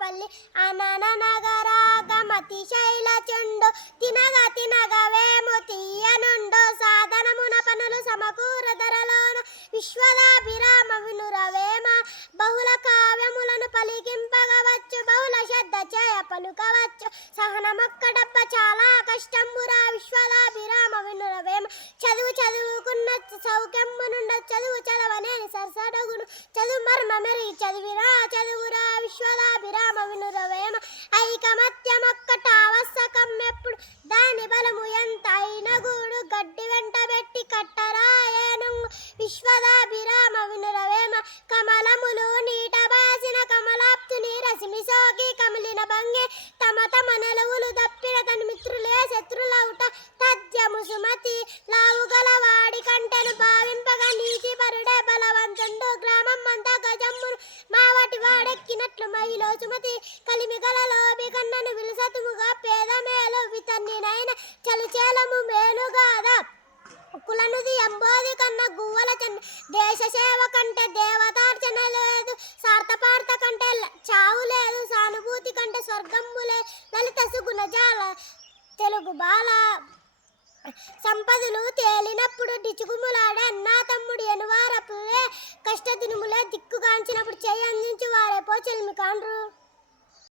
పల్లి అనన నగరాగమతి శైలచుండు తినగ తినగ వేము తీయనుండు సాధనమున పనులు సమకూర ధరలోన విశ్వదాభిరామ వినురవేమ బహుళ కావ్యములను పలికింపగవచ్చు బహుళ శ్రద్ధ చేయ పలుకవచ్చు సహనమొక్కడప్ప చాలా కష్టంబురా విశ్వదాభిరామ వినురవేమ చదువు చదువుకున్న సౌఖ్యమునుండ చదువు చదవనేని సరసడగును చదువు మర్మమెరిగి చదివిరా చదువురా విశ్వదాభిరామ వినురవేమ ఐకమత్యమొక్కటావశ్యకం ఎప్పుడు దాని బలము ఎంత అయినగూడు గడ్డి వెంట పెట్టి కట్టరాయేను విశ్వదాభిరామ వినురవేమ కమలములు నీట బాసిన కమలాప్తుని రసిమి సోకి కమిలిన భంగే తమ తమ నెలవులు దప్పిన తన మిత్రులే శత్రులౌట తథ్యము సుమతి లావుగల వాడి కంటెను భావింపగా నీతి పరుడే బలవంతుండు గ్రామం అంతా గజమ్మును మావటి వాడెక్కినట్లు మహిళ సుమతి కలిమిగల లోబి కన్నను విలుసతుముగా పేద మేలు వితన్నినైన చలిచేలము మేలుగాదా కులనుది ఎంబోది కన్న గువ్వల చెన్న దేశ సేవ కంటే దేవతార్చన లేదు సార్థపార్థ కంటే చావు లేదు సానుభూతి కంటే స్వర్గంబులే లలిత సుగుణ జాల తెలుగు బాల సంపదలు తేలినప్పుడు డిచుకుములాడే అన్నా తమ్ముడు ఎనువారపులే కష్ట దినుములే దిక్కుగాంచినప్పుడు చేయి అందించి వారే పో చెల్మి కాండ్రు.